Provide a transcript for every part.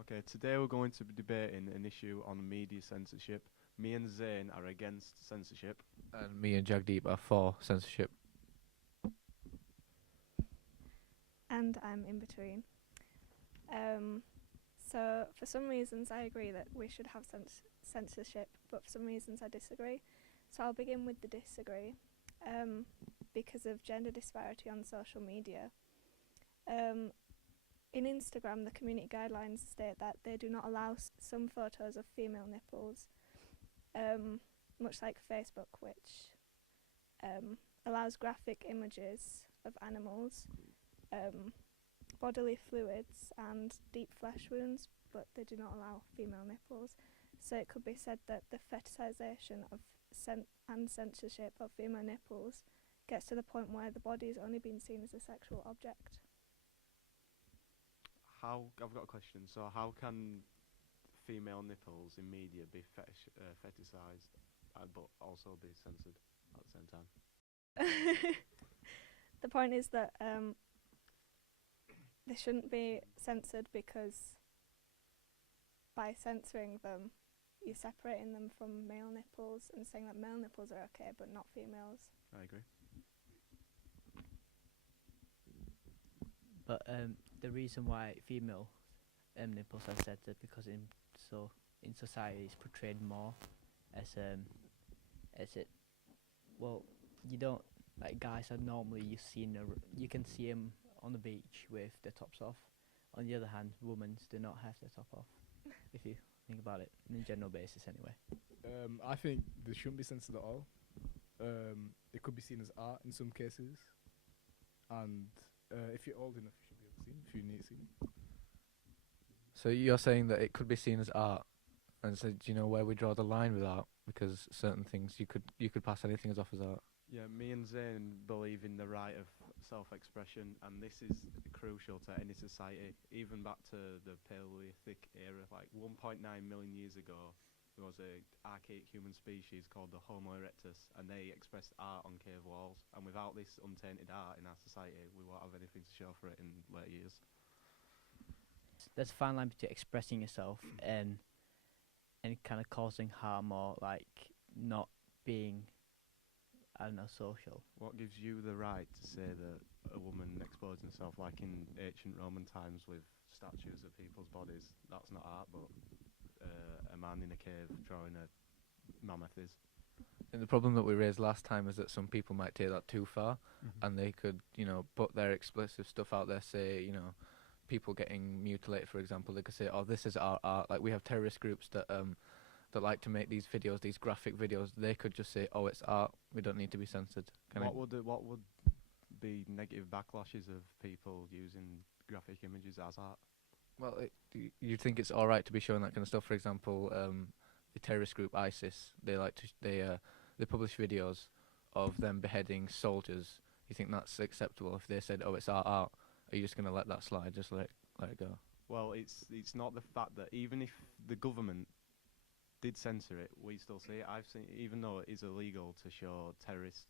Okay, today we're going to be debating an issue on media censorship. Me and Zayn are against censorship. And me and Jagdeep are for censorship. And I'm in between. So for some reasons I agree that we should have censorship, but for some reasons I disagree. So I'll begin with the disagree. Because of gender disparity on social media. In Instagram, the community guidelines state that they do not allow some photos of female nipples, much like Facebook, which allows graphic images of animals, bodily fluids and deep flesh wounds, but they do not allow female nipples. So it could be said that the fetishization of and censorship of female nipples gets to the point where the body is only being seen as a sexual object. I've got a question. So how can female nipples in media be fetishized, but also be censored at the same time? The point is that they shouldn't be censored because by censoring them, you're separating them from male nipples and saying that male nipples are okay but not females. I agree. But the reason why female nipples are censored because in society it's portrayed more as it. Well, you don't like guys are normally you can see them on the beach with their tops off. On the other hand, women do not have their top off. If you think about it, on a general basis, anyway. I think they shouldn't be censored at all. It could be seen as art in some cases, and if you're old enough, you should be able to see 'em if you need to see 'em. So you're saying that it could be seen as art, and so do you know where we draw the line with art? Because certain things you could pass anything as off as art. Yeah, me and Zayn believe in the right of self-expression, and this is crucial to any society, even back to the Paleolithic era. Like 1.9 million years ago, there was a archaic human species called the Homo erectus, and they expressed art on cave walls. And without this untainted art in our society, we won't have anything to show for it in later years. There's a fine line between expressing yourself and kind of causing harm or like not being, I don't know, social. What gives you the right to say that a woman exposing herself, like in ancient Roman times with statues of people's bodies, that's not art, but a man in a cave drawing a mammoth is? And the problem that we raised last time is that some people might take that too far, and they could, put their explicit stuff out there, say, people getting mutilated, for example. They could say, "Oh, this is our art." Like we have terrorist groups that like to make these videos, these graphic videos. They could just say, "Oh, it's art. We don't need to be censored." What would be negative backlashes of people using graphic images as art? Well, you think it's all right to be showing that kind of stuff? For example, the terrorist group ISIS, they publish videos of them beheading soldiers. You think that's acceptable if they said, "Oh, it's our art"? Are you just going to let that slide? Just let it go? Well, it's not the fact that even if the government did censor it, we still see it. I've seen, even though it is illegal to show terrorist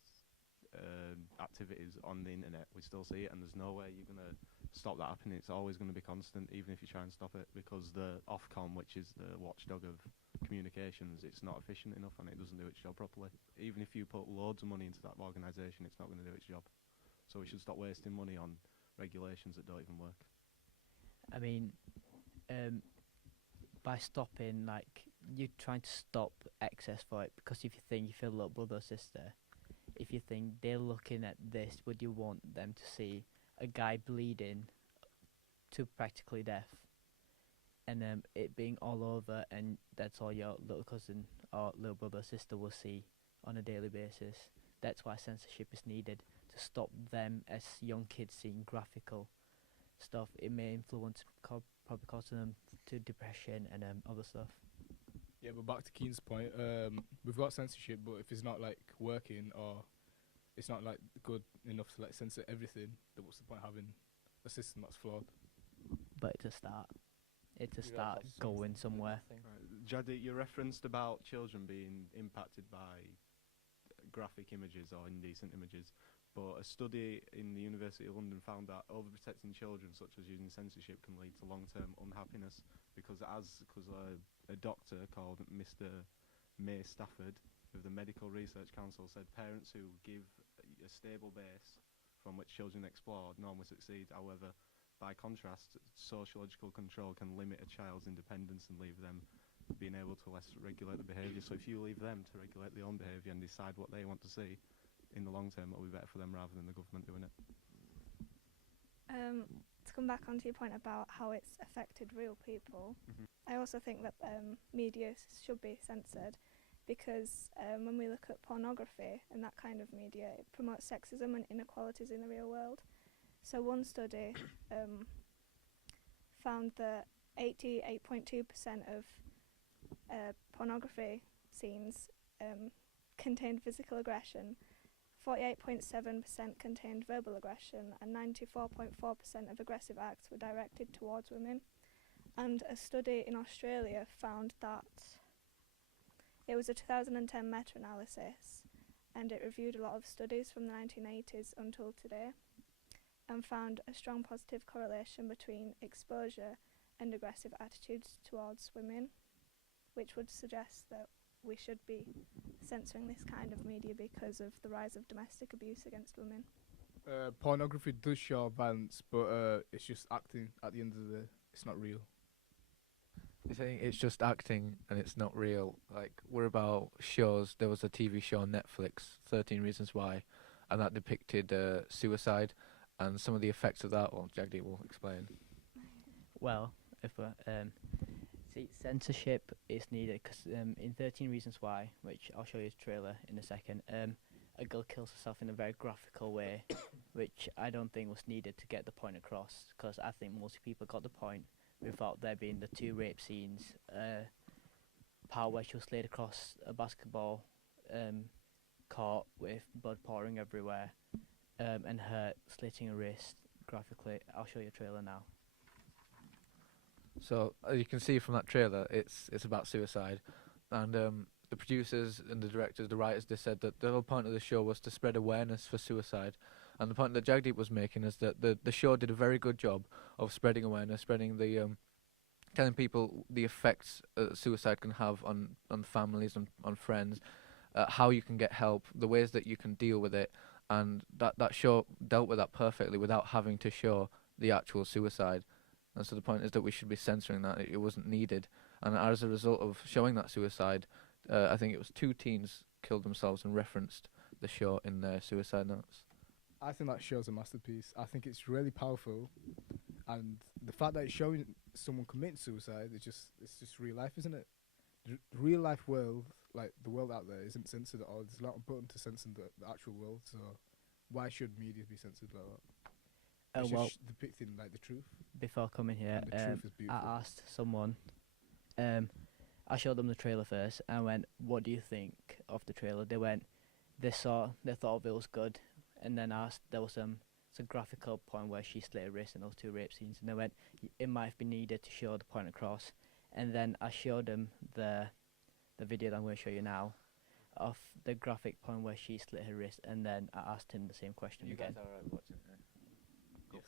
activities on the internet, we still see it, and there's no way you're going to stop that happening. It's always going to be constant, even if you try and stop it, because the Ofcom, which is the watchdog of communications, it's not efficient enough and it doesn't do its job properly. Even if you put loads of money into that organisation, it's not going to do its job. So we should stop wasting money on regulations that don't even work. I mean, by stopping, like, you're trying to stop access for it, because if you think you feel little brother or sister, if you think they're looking at this, would you want them to see a guy bleeding to practically death, and it being all over, and that's all your little cousin or little brother or sister will see on a daily basis? That's why censorship is needed, to stop them as young kids seeing graphical stuff. It may influence, probably causing them to depression and other stuff. Yeah, but back to Keen's point, we've got censorship, but if it's not like working or it's not like good enough to like censor everything, then what's the point of having a system that's flawed? But it's a start. It's a start going somewhere. Right. Jadi, you referenced about children being impacted by graphic images or indecent images. But a study in the University of London found that overprotecting children, such as using censorship, can lead to long-term unhappiness because a doctor called Mr. May Stafford of the Medical Research Council said parents who give a stable base from which children explore normally succeed. However, by contrast, sociological control can limit a child's independence and leave them being able to less regulate the behaviour. So if you leave them to regulate their own behaviour and decide what they want to see, in the long term it'll be better for them rather than the government doing it. To come back onto your point about how it's affected real people, I also think that media should be censored because when we look at pornography and that kind of media, it promotes sexism and inequalities in the real world. So one study found that 88.2% of pornography scenes contained physical aggression, 48.7% contained verbal aggression, and 94.4% of aggressive acts were directed towards women. And a study in Australia found that it was a 2010 meta-analysis, and it reviewed a lot of studies from the 1980s until today, and found a strong positive correlation between exposure and aggressive attitudes towards women, which would suggest that we should be censoring this kind of media because of the rise of domestic abuse against women. Pornography does show violence, but it's just acting at the end of the day. It's not real. You're saying it's just acting and it's not real. Like, what about shows? There was a TV show on Netflix, 13 Reasons Why, and that depicted suicide and some of the effects of that. Well, Jagdeep will explain. Well, if see, censorship is needed because in 13 Reasons Why, which I'll show you a trailer in a second, a girl kills herself in a very graphical way, which I don't think was needed to get the point across, because I think most people got the point without there being the two rape scenes, part where she was laid across a basketball court with blood pouring everywhere, and her slitting her wrist graphically. I'll show you a trailer now. So as you can see from that trailer, it's about suicide, and the producers and the directors, the writers, they said that the whole point of the show was to spread awareness for suicide. And the point that Jagdeep was making is that the show did a very good job of spreading awareness, spreading the telling people the effects suicide can have on families, on friends, how you can get help, the ways that you can deal with it, and that show dealt with that perfectly without having to show the actual suicide. And so the point is that we should be censoring that. It wasn't needed. And as a result of showing that suicide, I think it was 2 teens killed themselves and referenced the show in their suicide notes. I think that show's a masterpiece. I think it's really powerful, and the fact that it's showing someone committing suicide, it's just real life, isn't it? The real life world, like the world out there, isn't censored at all. There's a lot of button to censor the actual world. So why should media be censored like that? It's Well, just depicting like the truth. before coming here, And the truth is beautiful. I asked someone, I showed them the trailer first, and I went, "What do you think of the trailer?" They went, they thought it was good, and then asked, there was some graphical point where she slit her wrist and those 2 rape scenes, and they went, it might have been needed to show the point across. And then I showed them the video that I'm going to show you now of the graphic point where she slit her wrist, and then I asked him the same question You again. guys are alright watching it? Yes.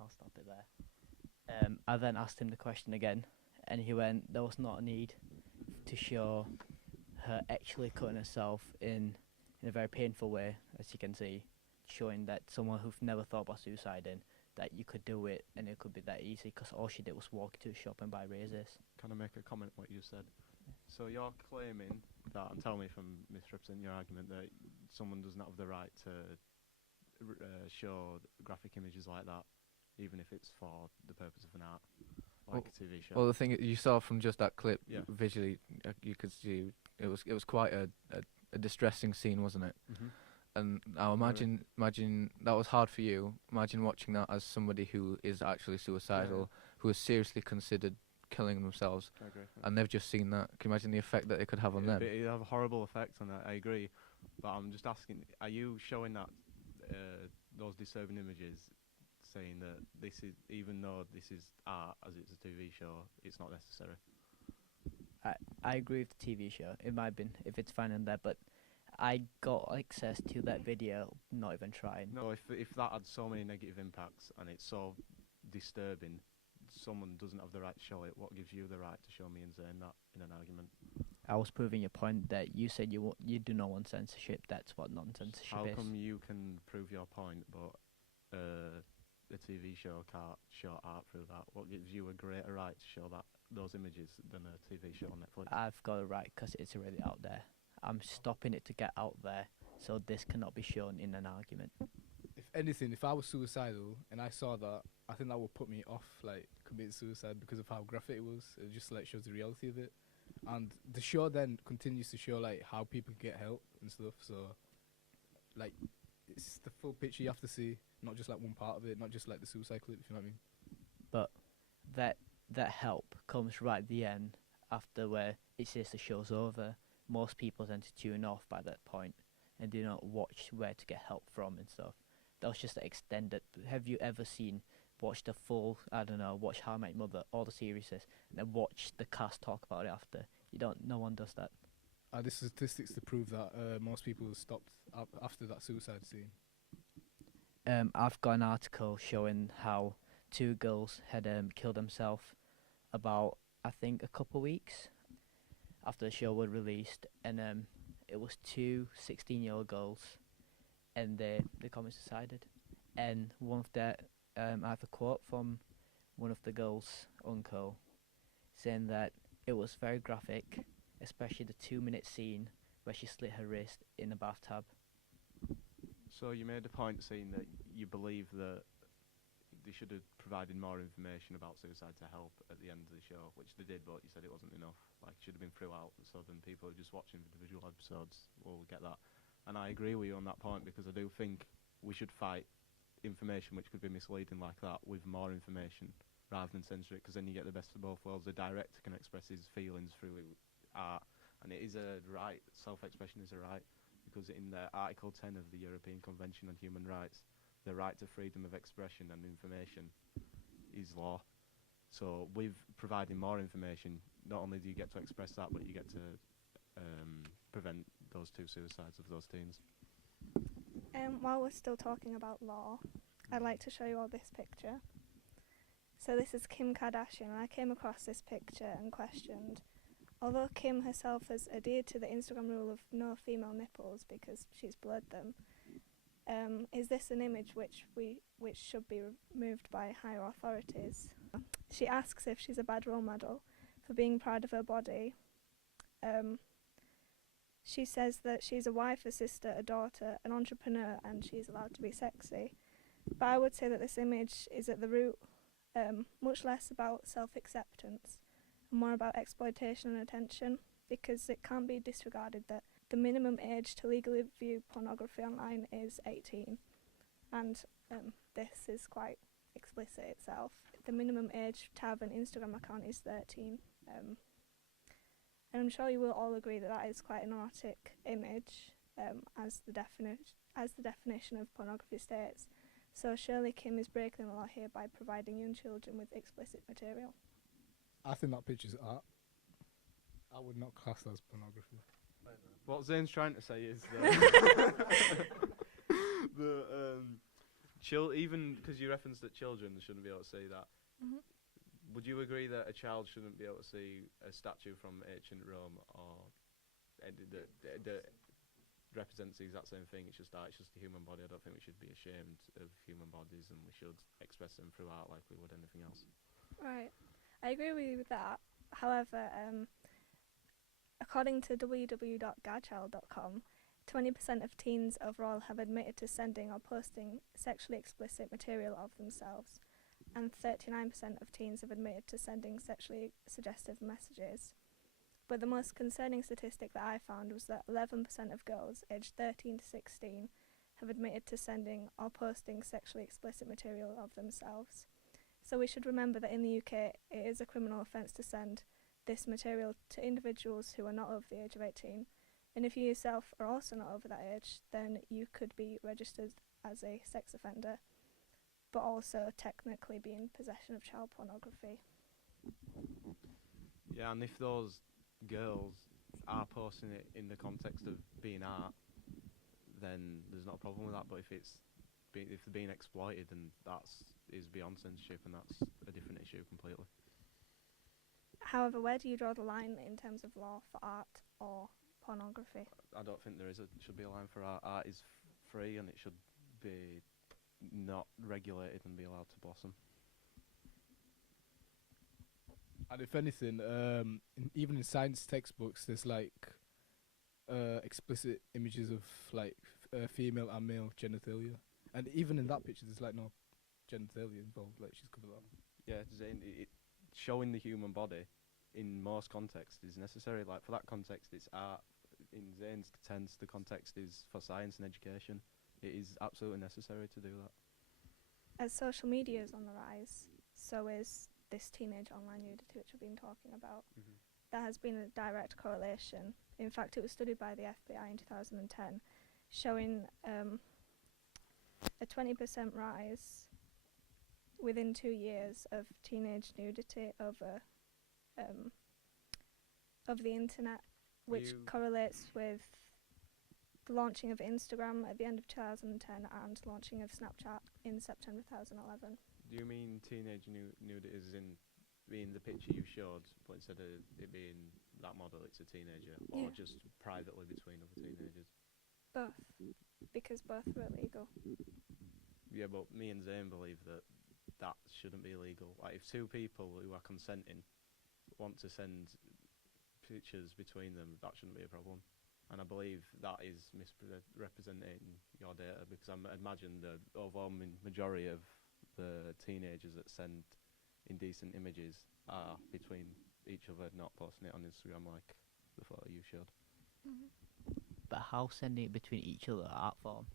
I'll stop it there. I then asked him the question again, and he went, there was not a need to show her actually cutting herself in a very painful way, as you can see, showing that someone who've never thought about suiciding, that you could do it and it could be that easy, because all she did was walk to a shop and buy razors. Can I make a comment on what you said? So you're claiming that, and tell me if I'm misrepresenting your argument, that someone does not have the right to show graphic images like that, even if it's for the purpose of an art, like a TV show. Well, the thing you saw from just that clip, Yeah. visually, you could see it was quite a distressing scene, wasn't it? Mm-hmm. And now imagine that was hard for you. Imagine watching that as somebody who is actually suicidal, who has seriously considered killing themselves, I agree. and they've just seen that. Can you imagine the effect that it could have on them? It'd have a horrible effect on that, I agree. But I'm just asking, are you showing that those disturbing images, saying that this is, even though this is art as it's a TV show, it's not necessary? I agree with the TV show. It might have been if it's fine in there, but I got access to that video, not even trying. No, if that had so many negative impacts and it's so disturbing, someone doesn't have the right to show it. What gives you the right to show me and saying that in an argument? I was proving your point that you said you do not want censorship. That's what non-censorship How is. come you can prove your point, but the TV show can't show art through that? What gives you a greater right to show those images than a TV show on Netflix? I've got it right because it's already out there. I'm stopping it to get out there, so this cannot be shown in an argument. If anything, if I was suicidal and I saw that, I think that would put me off like committing suicide because of how graphic it was. It just like shows the reality of it, and the show then continues to show like how people get help and stuff. So, like, it's the full picture you have to see, not just like one part of it, not just like the suicide clip. If you know what I mean. But that help comes right at the end, after where it says the show's over. Most people tend to tune off by that point and do not watch where to get help from and stuff. That was just the extended. Have you ever watch the full, I don't know, watch How I Met Your Mother, all the series, and then watch the cast talk about it after? No one does that. There's statistics to prove that most people stopped after that suicide scene. I've got an article showing how 2 girls had killed themselves about, I think, a couple weeks after the show was released, and it was 2 16-year-old girls, and they committed suicide. And one of their, I have a quote from one of the girls' uncle saying that it was very graphic, especially the 2-minute scene where she slit her wrist in a bathtub. So you made a point saying that you believe that they should have provided more information about suicide to help at the end of the show, which they did, but you said it wasn't enough. Like, it should have been throughout, so then people who are just watching individual episodes will get that. And I agree with you on that point, because I do think we should fight information which could be misleading like that with more information rather than censor it, because then you get the best of both worlds. The director can express his feelings through art, and it is a right. Self-expression is a right, because in the Article 10 of the European Convention on Human Rights, the right to freedom of expression and information is law. So with providing more information, not only do you get to express that, but you get to prevent those 2 suicides of those teens. While we're still talking about law, I'd like to show you all this picture. So this is Kim Kardashian, and I came across this picture and questioned, although Kim herself has adhered to the Instagram rule of no female nipples because she's blurred them, is this an image which should be removed by higher authorities? She asks if she's a bad role model for being proud of her body. She says that she's a wife, a sister, a daughter, an entrepreneur, and she's allowed to be sexy. But I would say that this image is at the root much less about self-acceptance and more about exploitation and attention, because it can't be disregarded that the minimum age to legally view pornography online is 18, and this is quite explicit itself. The minimum age to have an Instagram account is 13, and I'm sure you will all agree that that is quite an erotic image, as the definition of pornography states. So surely Kim is breaking the law here by providing young children with explicit material. I think that picture's art. I would not class that as pornography. What Zane's trying to say is that even because you referenced that children shouldn't be able to see that, would you agree that a child shouldn't be able to see a statue from ancient Rome or that represents the exact same thing? It's just art, it's just a human body. I don't think we should be ashamed of human bodies, and we should express them through art like we would anything else. Right, I agree with you with that. However, according to www.garchild.com, 20% of teens overall have admitted to sending or posting sexually explicit material of themselves, and 39% of teens have admitted to sending sexually suggestive messages. But the most concerning statistic that I found was that 11% of girls aged 13 to 16 have admitted to sending or posting sexually explicit material of themselves. So we should remember that in the UK it is a criminal offence to send this material to individuals who are not over the age of 18, And if you yourself are also not over that age, then you could be registered as a sex offender, but also technically be in possession of child pornography. Yeah, and if those girls are posting it in the context of being art, then there's not a problem with that. But if if they're being exploited, then is beyond censorship, and that's a different issue completely. However, where do you draw the line in terms of law for art or pornography? I don't think should be a line for art. Art is free, and it should be not regulated and be allowed to blossom. And if anything, even in science textbooks, there's like explicit images of like female and male genitalia, and even in that picture, there's like no genitalia involved. Like she's covered up. Yeah, showing the human body in most contexts is necessary. Like for that context, it's art. In Zane's sense, the context is for science and education. It is absolutely necessary to do that. As social media is on the rise, so is this teenage online nudity which we've been talking about. Mm-hmm. There has been a direct correlation. In fact, it was studied by the FBI in 2010, showing a 20% rise within 2 years of teenage nudity over the internet, which correlates with the launching of Instagram at the end of 2010 and launching of Snapchat in September 2011. Do you mean teenage nudity is in the picture you showed, but instead of it being that model, it's a teenager, or just privately between other teenagers? Both, because both are illegal. Yeah, but me and Zane believe that shouldn't be illegal. Like, if two people who are consenting want to send pictures between them, that shouldn't be a problem. And I believe that is misrepresenting your data, because I imagine the overwhelming majority of the teenagers that send indecent images are between each other, not posting it on Instagram like the photo you showed. Mm-hmm. But how sending it between each other art form?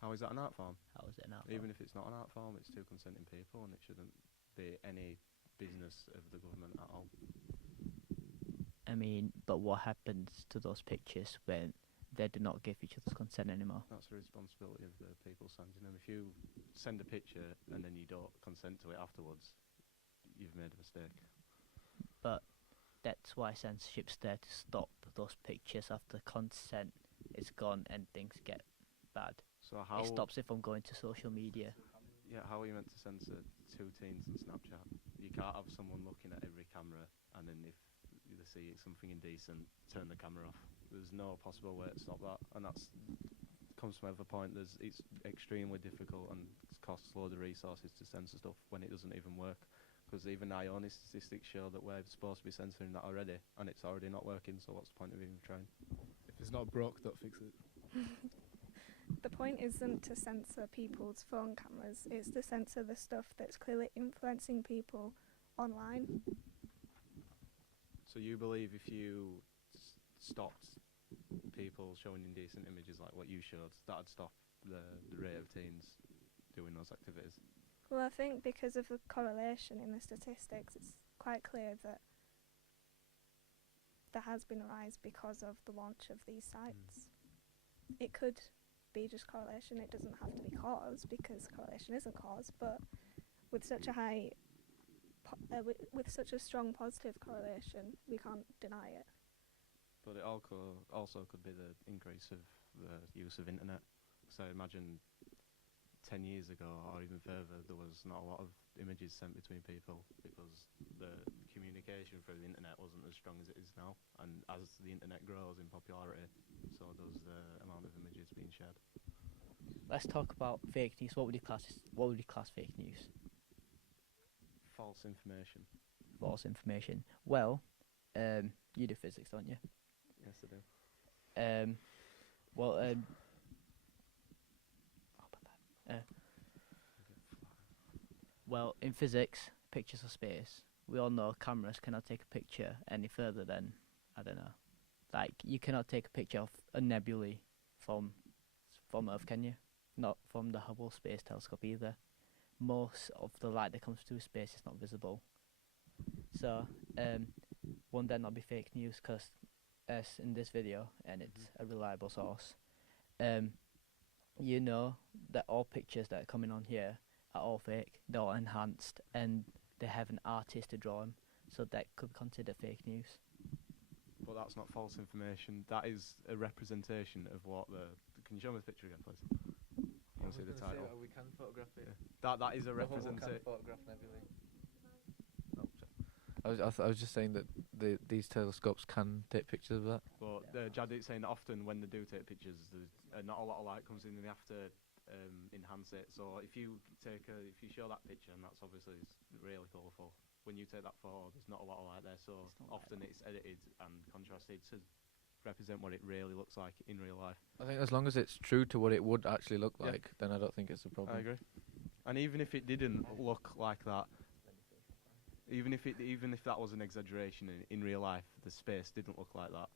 How is that an art form? How is it an art form? Even if it's not an art form, it's two consenting people, and it shouldn't be any business of the government at all. I mean, but what happens to those pictures when they do not give each other's consent anymore? That's the responsibility of the people sending them. If you send a picture and then you don't consent to it afterwards, you've made a mistake. But that's why censorship's there, to stop those pictures after consent is gone and things get bad. So how it stops it from going to social media. Yeah, how are you meant to censor two teens on Snapchat? You can't have someone looking at every camera, and then if they see something indecent, turn the camera off. There's no possible way to stop that, and that's comes from every point. It's extremely difficult and costs loads of resources to censor stuff when it doesn't even work. Because even IONI statistics show that we're supposed to be censoring that already, and it's already not working. So what's the point of even trying? If it's not broke, don't fix it. The point isn't to censor people's phone cameras, it's to censor the stuff that's clearly influencing people online. So you believe if you stopped people showing indecent images like what you showed, that'd stop the rate of teens doing those activities? Well, I think because of the correlation in the statistics, it's quite clear that there has been a rise because of the launch of these sites. It could be just correlation, it doesn't have to be cause, because correlation isn't cause, but with such a high with such a strong positive correlation, we can't deny it. But it also could be the increase of the use of internet. So I imagine 10 years ago or even further, there was not a lot of images sent between people because the communication through the internet wasn't as strong as it is now. And as the internet grows in popularity, so does the amount of images being shared. Let's talk about fake news. What would you class fake news? False information. False information. Well, you do physics, don't you? Yes, I do. Well, well, in physics, pictures of space, we all know cameras cannot take a picture any further than, I don't know, like you cannot take a picture of a nebulae from Earth, can you? Not from the Hubble Space Telescope either. Most of the light that comes through space is not visible. So, won't that not be fake news? Because as in this video, and it's a reliable source. You know that all pictures that are coming on here are all fake. They're all enhanced, and they have an artist to draw them, so that could be considered fake news. But that's not false information. That is a representation of what the. Can you show me the picture again, please? I want to see the title. we can photograph it. That is a representation. Photograph nebulae. I was just saying that these telescopes can take pictures of that. But Jadit's saying that often when they do take pictures, there's not a lot of light comes in, and they have to enhance it. So if you show that picture, and that's obviously really colourful. When you take that photo, there's not a lot of light there, so often it's edited and contrasted to represent what it really looks like in real life. I think as long as it's true to what it would actually look like, then I don't think it's a problem. I agree. And even if it didn't look like that, even if that was an exaggeration in real life, the space didn't look like that,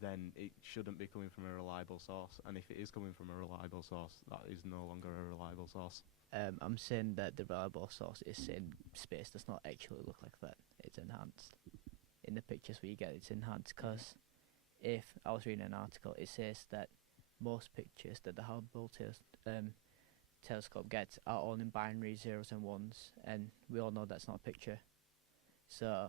then it shouldn't be coming from a reliable source. And if it is coming from a reliable source, that is no longer a reliable source. I'm saying that the reliable source is saying space does not actually look like that. It's enhanced. In the pictures we get, it's enhanced because if I was reading an article, it says that most pictures that the Hubble telescope gets are all in binary zeros and ones, and we all know that's not a picture. So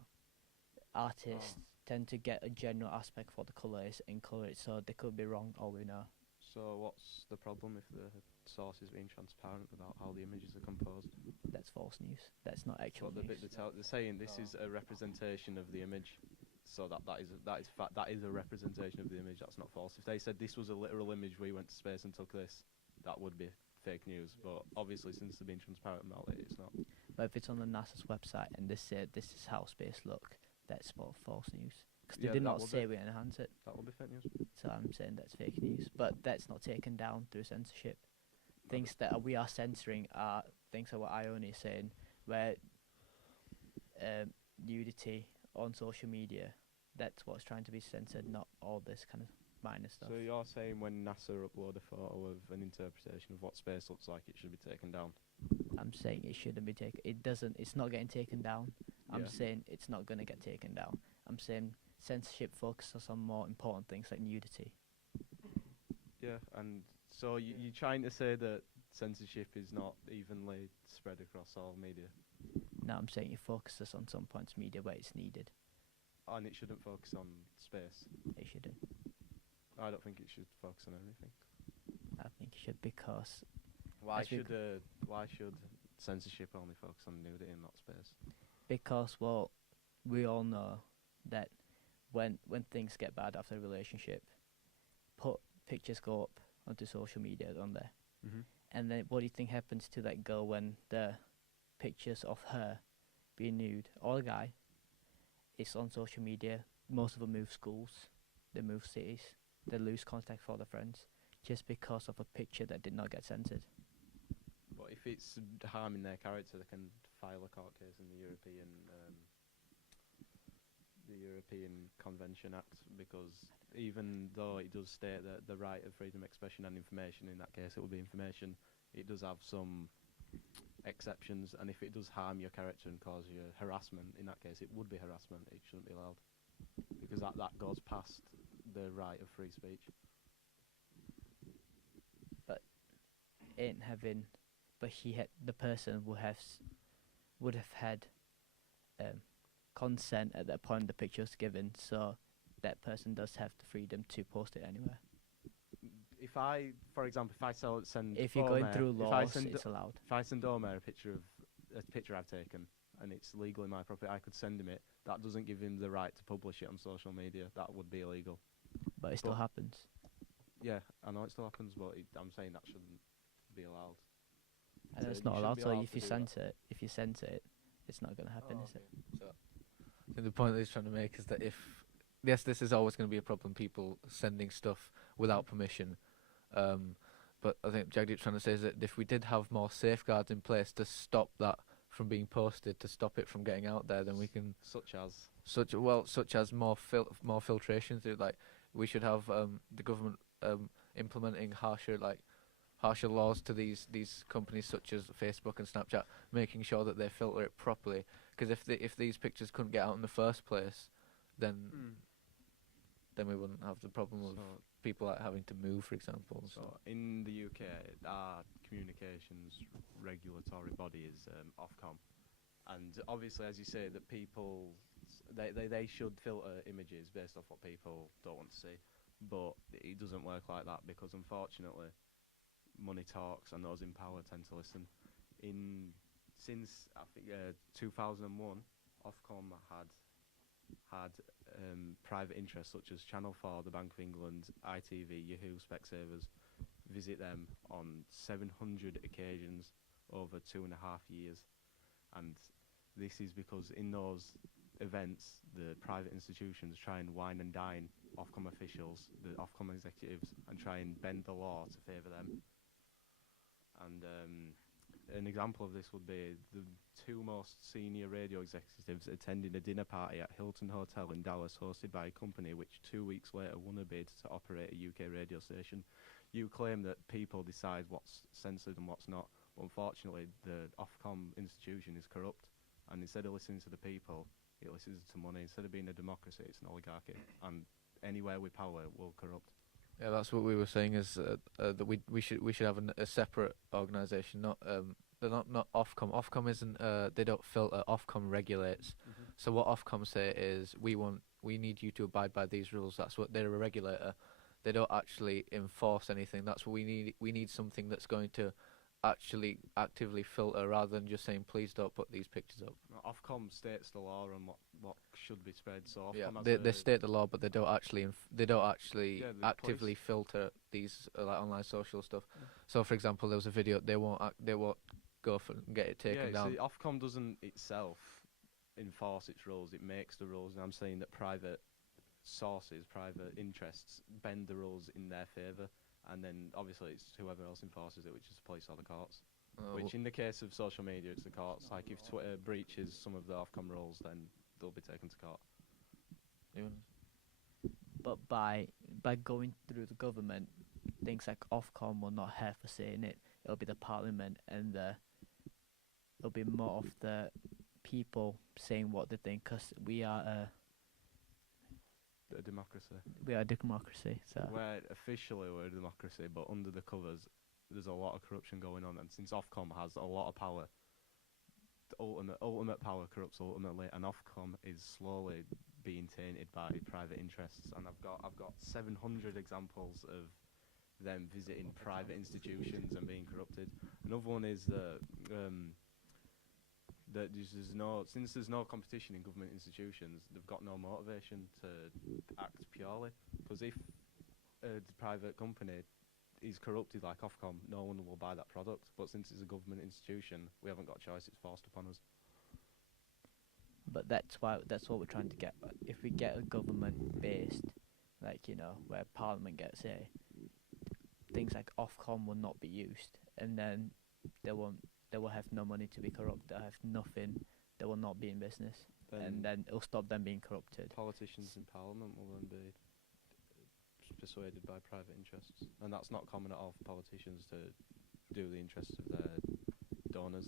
artists tend to get a general aspect for the colours and colour it, so they could be wrong, all we know. So what's the problem if the source is being transparent about how the images are composed? That's false news. That's not actual Well, news. they're saying this is a representation of the image, so that is a representation of the image. That's not false. If they said this was a literal image, we went to space and took this, that would be fake news. But obviously, since they're being transparent about it, it's not. But if it's on the NASA's website and they say this is how space look, that's false news. Because they did not say we enhance it. That would be fake news. So I'm saying that's fake news. But that's not taken down through censorship. Things that we are censoring are things that what Ione is saying, where nudity on social media, that's what's trying to be censored, not all this kind of minor stuff. So you're saying when NASA upload a photo of an interpretation of what space looks like, it should be taken down? I'm saying it shouldn't be taken. It's not getting taken down. I'm saying it's not going to get taken down. I'm saying censorship focuses on more important things like nudity. Yeah, and so you're trying to say that censorship is not evenly spread across all media? No, I'm saying it focuses on some points media where it's needed. And it shouldn't focus on space? It shouldn't. I don't think it should focus on anything. I think it should, because... Why should censorship only focus on nudity and not space? Because, well, we all know that when things get bad after a relationship, pictures go up onto social media, don't they? Mm-hmm. And then what do you think happens to that girl when the pictures of her being nude, or a guy, it's on social media? Most of them move schools, they move cities, they lose contact with all their friends, just because of a picture that did not get censored. But if it's harming their character, they can file a court case in the European Convention Act, because even though it does state that the right of freedom of expression and information, in that case it will be information, it does have some exceptions, and if it does harm your character and cause you harassment, in that case it would be harassment. It shouldn't be allowed, because that goes past the right of free speech. But the person would have had consent at that point the picture was given, so that person does have the freedom to post it anywhere. If I, for example, send if you're Omer, going through laws, it's allowed. If I send Omer a picture I've taken and it's legal in my property, I could send him it. That doesn't give him the right to publish it on social media. That would be illegal. But it still happens. Yeah, I know it still happens, but I'm saying that shouldn't be allowed. And it's not allowed. So if you censor it, it's not going to happen, is it? So I think the point that he's trying to make is that yes, this is always going to be a problem, people sending stuff without permission. But I think Jagdeep's trying to say is that if we did have more safeguards in place to stop that from being posted, to stop it from getting out there, then we can... Such as more filtration through, like, we should have the government implementing harsher laws to these companies such as Facebook and Snapchat, making sure that they filter it properly. Because if these pictures couldn't get out in the first place, then then we wouldn't have the problem of So, people like having to move, for example. and so stuff. in the UK, our communications regulatory body is Ofcom, and obviously, as you say, that people they should filter images based off what people don't want to see, but it doesn't work like that because unfortunately, money talks, and those in power tend to listen. Since I think 2001, Ofcom had private interests such as Channel 4, the Bank of England, ITV, Yahoo, Specsavers visit them on 700 occasions over 2.5 years, and this is because in those events the private institutions try and wine and dine Ofcom officials, the Ofcom executives, and try and bend the law to favour them. And an example of this would be the two most senior radio executives attending a dinner party at Hilton Hotel in Dallas, hosted by a company which 2 weeks later won a bid to operate a UK radio station. You claim that people decide what's censored and what's not. Unfortunately, the Ofcom institution is corrupt, and instead of listening to the people, it listens to money. Instead of being a democracy, it's an oligarchy, and anywhere with power will corrupt. Yeah, that's what we were saying is that we should have a separate organisation, not they're not Ofcom. Ofcom isn't they don't filter. Ofcom regulates. So what Ofcom say is we need you to abide by these rules. That's what they're a regulator. They don't actually enforce anything. That's what we need. We need something that's going to actually actively filter rather than just saying please don't put these pictures up. Ofcom states the law and what should be spread. So Ofcom Yeah, has they state the law, but they don't actually Yeah, the actively filter these like online social stuff. So, for example, there was a video they won't go for and get it taken down. See, Ofcom doesn't itself enforce its rules; it makes the rules. And I'm saying that private sources, private interests, bend the rules in their favour, and then obviously it's whoever else enforces it, which is the police or the courts. Which, in the case of social media, it's the courts. Like if Twitter breaches some of the Ofcom rules, then they'll be taken to court. But by going through the government, things like Ofcom will not have a say in it. It'll be the parliament, and it'll be more of the people saying what they think, because we are a democracy. So Officially we're a democracy, but under the covers, there's a lot of corruption going on. And since Ofcom has a lot of power, the ultimate power corrupts ultimately, and Ofcom is slowly being tainted by private interests. And I've got 700 examples of them visiting private institutions and being corrupted. Another one is that since there's no competition in government institutions, they've got no motivation to act purely. Because if a private company is corrupted like Ofcom, no one will buy that product. But since it's a government institution, we haven't got a choice; it's forced upon us. But that's what we're trying to get. If we get a government based, like where Parliament gets say, things like Ofcom will not be used, and then they will have no money to be corrupt. They'll have nothing. They will not be in business, and then it'll stop them being corrupted. Politicians in Parliament will then be persuaded by private interests, and that's not common at all for politicians to do the interests of their donors.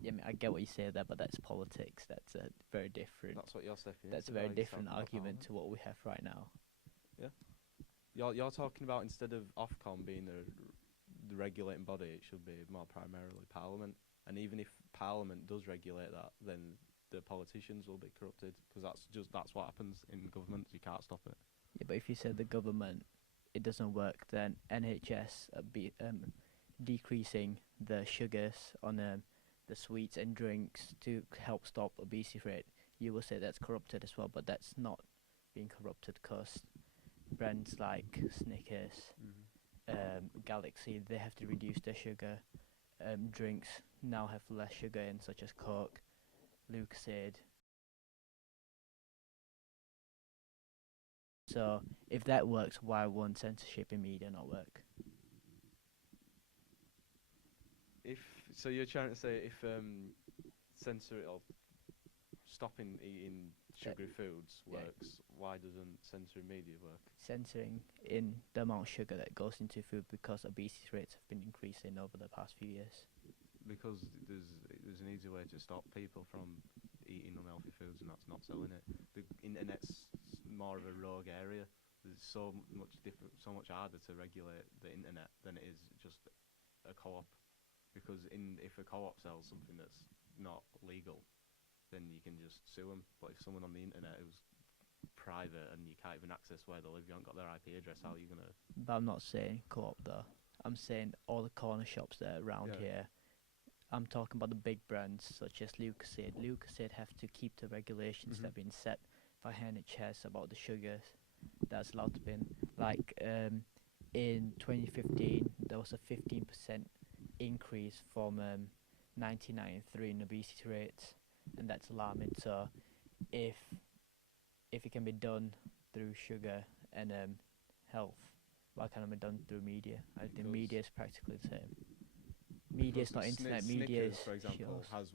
Yeah, I mean, I get what you say there, but that's politics. That's a very different. That's what you're stepping That's a into, very though, you're different talking about argument to Parliament. what we have right now. You're talking about, instead of Ofcom being the regulating body, it should be more primarily Parliament. And even if Parliament does regulate that, then the politicians will be corrupted, because that's what happens in government. You can't stop it. Yeah, but if you said the government, it doesn't work, then NHS be decreasing the sugars on the sweets and drinks to help stop obesity rate. You will say that's corrupted as well, but that's not being corrupted, because brands like Snickers, Galaxy, they have to reduce their sugar. Drinks now have less sugar in, such as Coke, Lucozade. So if that works, why won't censorship in media not work? So you're trying to say if censor or stopping eating sugary foods works, why doesn't censoring media work? Censoring in the amount of sugar that goes into food, because obesity rates have been increasing over the past few years. Because there's an easy way to stop people from eating unhealthy foods, and that's not selling it. The internet's more of a rogue area. There's so so much harder to regulate the internet than it is just a co-op. Because if a co-op sells something that's not legal, then you can just sue them. But if someone on the internet who's private and you can't even access where they live, you haven't got their IP address, how are you gonna? But I'm not saying co-op though. I'm saying all the corner shops that are around here. I'm talking about the big brands such as Lucozade. Lucozade have to keep the regulations that have been set by NHS about the sugars that's allowed to be in. Like in 2015, there was a 15% increase from 1993 in obesity rates, and that's alarming. So if it can be done through sugar and health, why can't it be done through media? I think media is practically the same. Media is not internet. Media Snickers, is for example, shows. has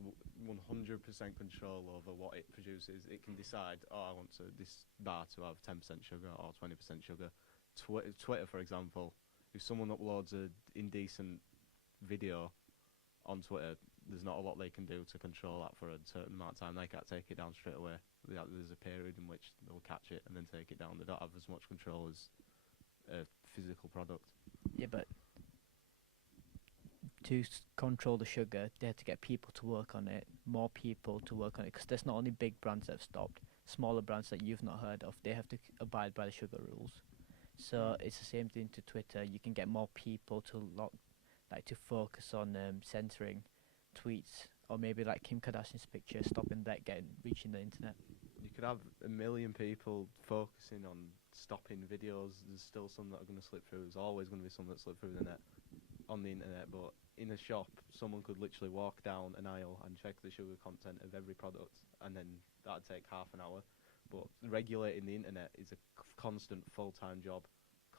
100% control over what it produces. It can decide, I want this bar to have 10% sugar or 20% sugar. Twitter, for example, if someone uploads a indecent video on Twitter, there's not a lot they can do to control that for a certain amount of time. They can't take it down straight away. There's a period in which they'll catch it and then take it down. They don't have as much control as a physical product. Yeah, but to control the sugar, they had to get people to work on it, more people to work on it, because there's not only big brands that have stopped, smaller brands that you've not heard of, they have to abide by the sugar rules. So it's the same thing to Twitter. You can get more people to to focus on censoring tweets, or maybe like Kim Kardashian's picture, stopping that reaching the internet. You could have 1 million people focusing on stopping videos. There's still some that are going to slip through. There's always going to be some that slip through on the internet. But in a shop, someone could literally walk down an aisle and check the sugar content of every product, and then that'd take half an hour. But regulating the internet is a constant full-time job,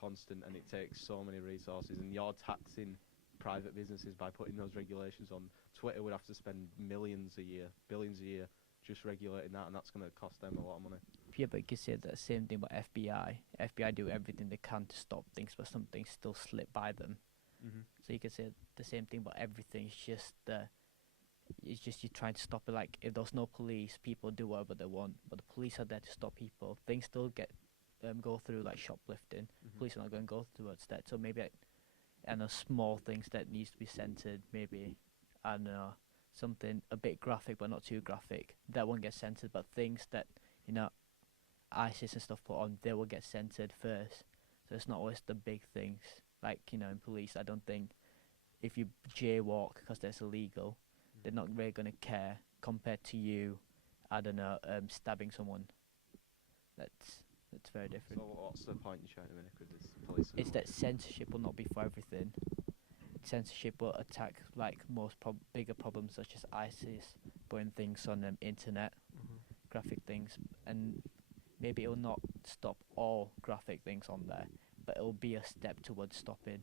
and it takes so many resources. And you're taxing private businesses by putting those regulations on. Twitter would have to spend millions a year, billions a year, just regulating that, and that's going to cost them a lot of money. Yeah, but you could say the same thing about FBI. FBI do everything they can to stop things, but some things still slip by them. So you could say the same thing about everything. It's just you're trying to stop it. Like if there's no police, people do whatever they want, but the police are there to stop people. Things still go through like shoplifting. Police are not going to go towards that. So maybe small things that needs to be censored. Maybe I don't know, something a bit graphic but not too graphic. That won't get censored. But things that ISIS and stuff put on, they will get censored first. So it's not always the big things. Like, in police, I don't think if you jaywalk because that's illegal, they're not really going to care compared to you, I don't know, stabbing someone. That's very different. So what's the point you're trying to make with this police? It's that censorship will not be for everything. Censorship will attack like most bigger problems such as ISIS, putting things on internet, graphic things, and maybe it will not stop all graphic things on there, but it will be a step towards stopping.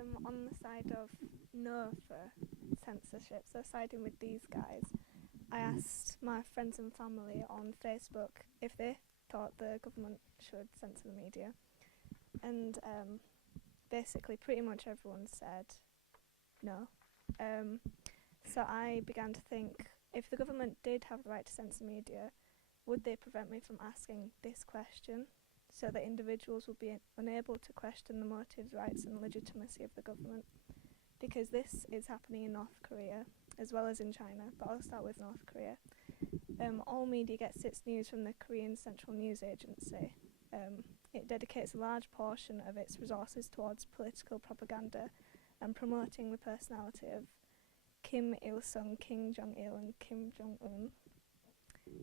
I'm on the side of no for censorship, so siding with these guys. I asked my friends and family on Facebook if they thought the government should censor the media, and basically pretty much everyone said no. So I began to think, if the government did have the right to censor media, would they prevent me from asking this question, so that individuals would be unable to question the motives, rights and legitimacy of the government? Because this is happening in North Korea as well as in China, but I'll start with North Korea. All media gets its news from the Korean Central News Agency. It dedicates a large portion of its resources towards political propaganda and promoting the personality of Kim Il-sung, Kim Jong-il and Kim Jong-un.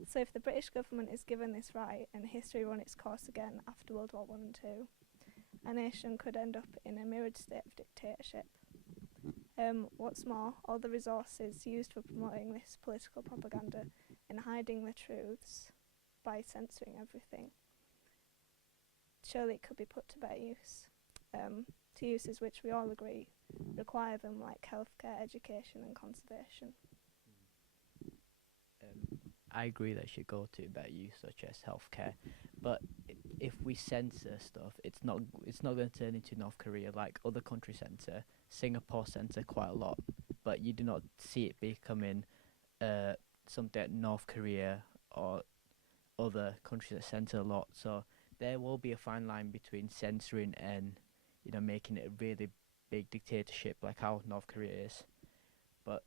So if the British government is given this right and history run its course again after World War I and II, a nation could end up in a mirrored state of dictatorship. What's more, all the resources used for promoting this political propaganda and hiding the truths by censoring everything, surely it could be put to better use, to uses which we all agree require them, like healthcare, education and conservation. I agree that it should go to better use such as healthcare, but if we censor stuff, it's not going to turn into North Korea like other countries censor. Singapore censor quite a lot, but you do not see it becoming something that North Korea or other countries that censor a lot. So there will be a fine line between censoring and, you know, making it a really big dictatorship like how North Korea is. But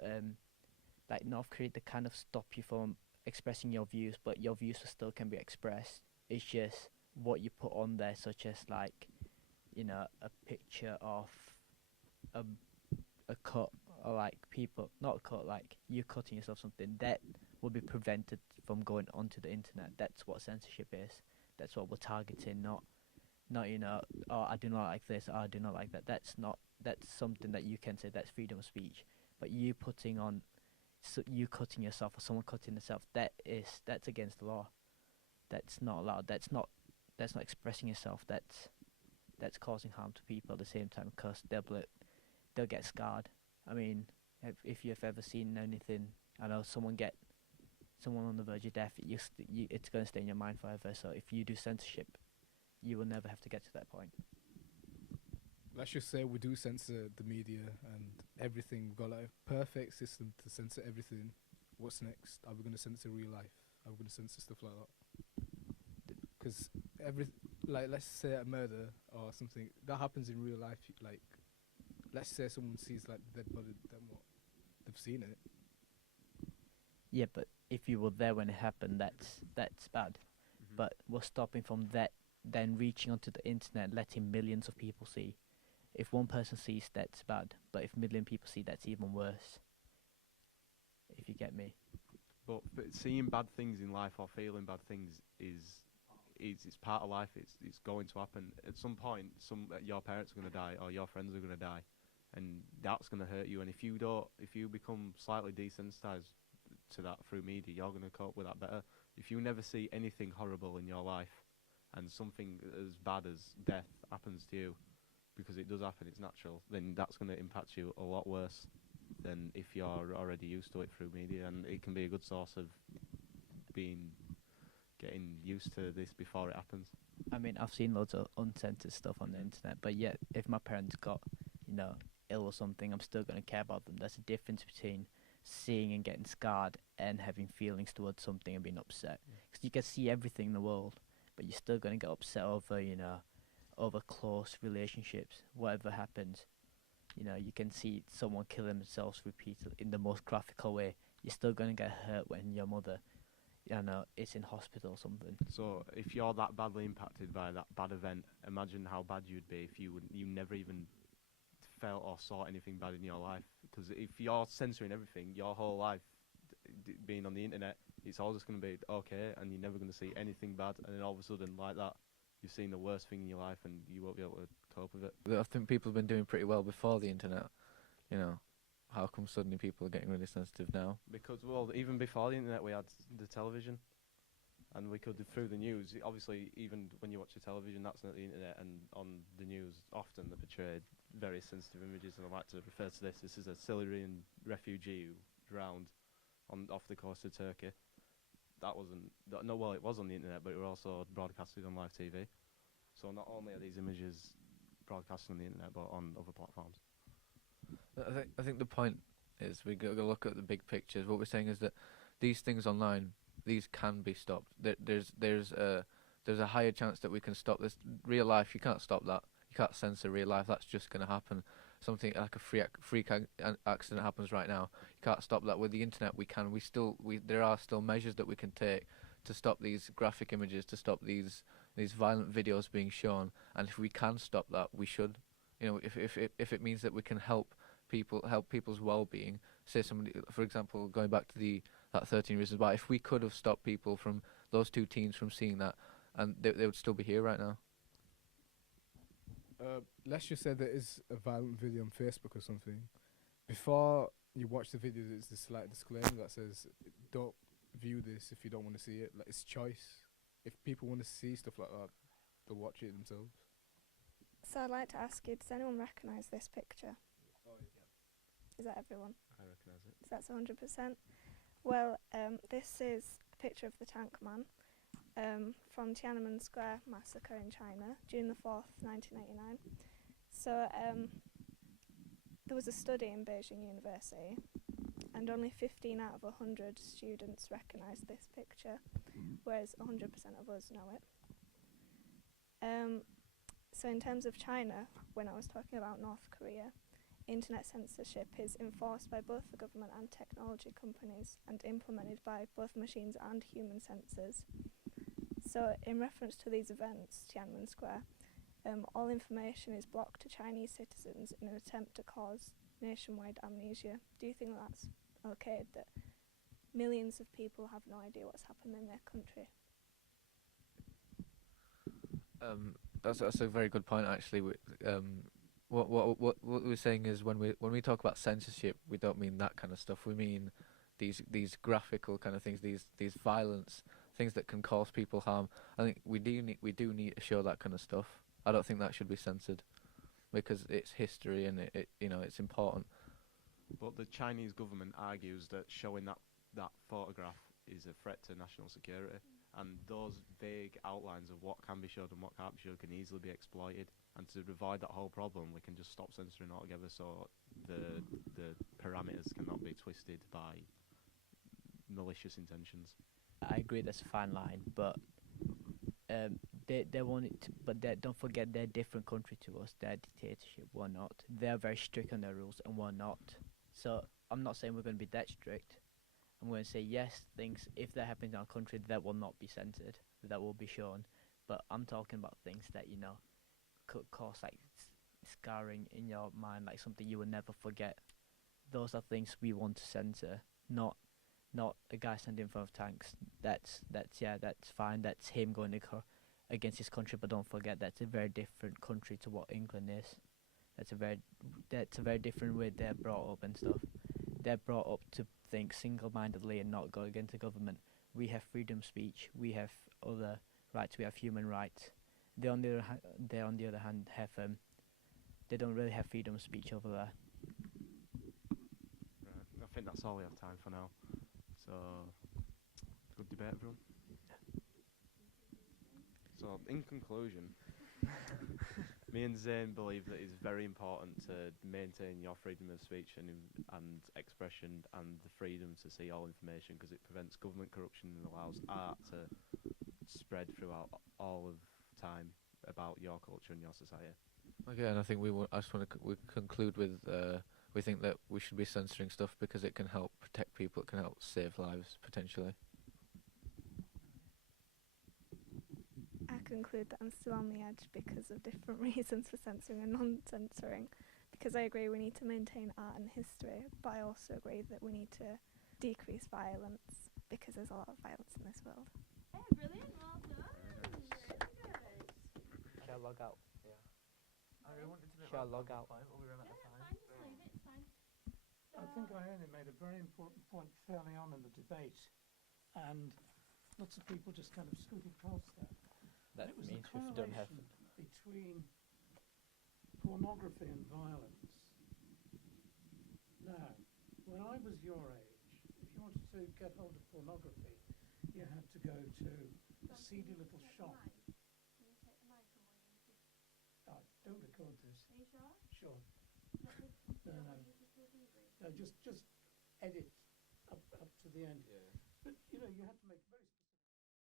like North Korea, they kind of stop you from expressing your views, but your views still can be expressed. It's just what you put on there, such as like, you know, a picture of a cut, or like people, not a cut, like you cutting yourself something, that will be prevented from going onto the internet. That's what censorship is. That's what we're targeting, not you know, oh, I do not like this, oh, I do not like that. That's something that you can say, that's freedom of speech. But you putting on, you cutting yourself or someone cutting themselves, that's against the law. That's not allowed. That's not expressing yourself. That's causing harm to people at the same time, because they'll get scarred. I mean, if you've ever seen anything, I know someone on the verge of death, it's going to stay in your mind forever. So if you do censorship, you will never have to get to that point. Let's just say we do censor the media and everything. We've got like a perfect system to censor everything. What's next? Are we going to censor real life? Are we going to censor stuff like that? Because let's say a murder or something that happens in real life. Like, let's say someone sees like the dead body, then what? They've seen it. Yeah, but if you were there when it happened, that's bad. But we're stopping from that, then reaching onto the internet, letting millions of people see. If one person sees, that's bad. But if a million people see, that's even worse. If you get me. But seeing bad things in life or feeling bad things is it's part of life. It's going to happen at some point. Your parents are going to die, or your friends are going to die, and that's going to hurt you. And if you become slightly desensitized to that through media, you're going to cope with that better. If you never see anything horrible in your life, and something as bad as death happens to you, because it does happen, it's natural, then that's going to impact you a lot worse than if you're already used to it through media. And it can be a good source of getting used to this before it happens. I mean, I've seen loads of uncensored stuff on the internet, but yet, if my parents got, you know, ill or something, I'm still going to care about them. There's a difference between seeing and getting scarred and having feelings towards something and being upset. Because you can see everything in the world, but you're still going to get upset over, you know, over close relationships, whatever happens. You know, you can see someone killing themselves repeatedly in the most graphical way. You're still going to get hurt when your mother, you know, is in hospital or something. So if you're that badly impacted by that bad event, imagine how bad you'd be if you never even felt or saw anything bad in your life. Because if you're censoring everything, your whole life being on the internet, it's all just going to be okay, and you're never going to see anything bad. And then all of a sudden, like that, you've seen the worst thing in your life, and you won't be able to cope with it. I think people have been doing pretty well before the internet. You know, how come suddenly people are getting really sensitive now? Because, well, even before the internet, we had the television, and we could, through the news, obviously, even when you watch the television, that's not the internet, and on the news, often they portray very sensitive images, and I like to refer to this. This is a Syrian refugee who drowned off the coast of Turkey. That wasn't, well, it was on the internet, but it was also broadcasted on live TV. So not only are these images broadcasted on the internet, but on other platforms. I think the point is we got to look at the big pictures. What we're saying is that these things online, these can be stopped. There's a higher chance that we can stop this. Real life, you can't stop that. You can't censor real life. That's just going to happen. Something like a freak accident happens right now. You can't stop that. With the internet, we can. There are still measures that we can take to stop these graphic images, to stop these violent videos being shown. And if we can stop that, we should. You know, if it means that we can help people's well-being. Say somebody, for example, going back to that 13 Reasons Why. If we could have stopped people from those two teens from seeing that, and they would still be here right now. Let's just say there is a violent video on Facebook or something. Before you watch the video, there's this slight disclaimer that says, don't view this if you don't want to see it. Like, it's choice. If people want to see stuff like that, they'll watch it themselves. So I'd like to ask you, does anyone recognise this picture? Oh, yeah. Is that everyone? I recognise it. So that's 100%. Well, this is a picture of the Tank Man from Tiananmen Square massacre in China, June the 4th, 1989. So there was a study in Beijing University, and only 15 out of 100 students recognise this picture, whereas 100% of us know it. So in terms of China, when I was talking about North Korea, internet censorship is enforced by both the government and technology companies and implemented by both machines and human censors. So in reference to these events, Tiananmen Square, all information is blocked to Chinese citizens in an attempt to cause nationwide amnesia. Do you think that's okay, that millions of people have no idea what's happened in their country? That's a very good point, actually. What we're saying is when we talk about censorship, we don't mean that kind of stuff. We mean these graphical kind of things, these violence things that can cause people harm. I think we do need to show that kind of stuff. I don't think that should be censored because it's history and it it's important. But the Chinese government argues that showing that photograph is a threat to national security, and those vague outlines of what can be showed and what can't be showed can easily be exploited. And to avoid that whole problem, we can just stop censoring altogether, so the parameters cannot be twisted by malicious intentions. I agree that's a fine line, but they want it, but don't forget they're a different country to us. They're a dictatorship, we're not. They're very strict on their rules, and we're not. So I'm not saying we're going to be that strict. I'm going to say yes, things if that happens in our country, that will not be censored, that will be shown. But I'm talking about things that could cause like scarring in your mind, like something you will never forget. Those are things we want to censor, not a guy standing in front of tanks. That's fine. That's him going against his country, but don't forget that's a very different country to what England is. That's a very different way they're brought up and stuff. They're brought up to think single-mindedly and not go against the government. We have freedom of speech. We have other rights. We have human rights. They on the other hand have they don't really have freedom of speech over there. Right. I think that's all we have time for now. So, good debate, everyone. So, in conclusion, me and Zane believe that it's very important to maintain your freedom of speech and expression and the freedom to see all information, because it prevents government corruption and allows art to spread throughout all of time about your culture and your society. Okay, and I think I just want to conclude with we think that we should be censoring stuff because it can help protect people, it can help save lives potentially. I conclude that I'm still on the edge because of different reasons for censoring and non-censoring. Because I agree we need to maintain art and history, but I also agree that we need to decrease violence because there's a lot of violence in this world. Hey, brilliant, well done. Really good. Shall I log out? Yeah. I really wanted to make Shall I log out? Yeah, that's fine, just leave it, it's fine. I think I only made a very important point fairly on in the debate, and lots of people just kind of scooted past that. That And it was means the we don't have. correlation between pornography and violence. Now, when I was your age, if you wanted to get hold of pornography, you had to go to a seedy little shop. Can you take the mic away? Oh, don't record this. Are you sure? Sure. No, No. No, just edit up to the end. Yeah. But you had to make very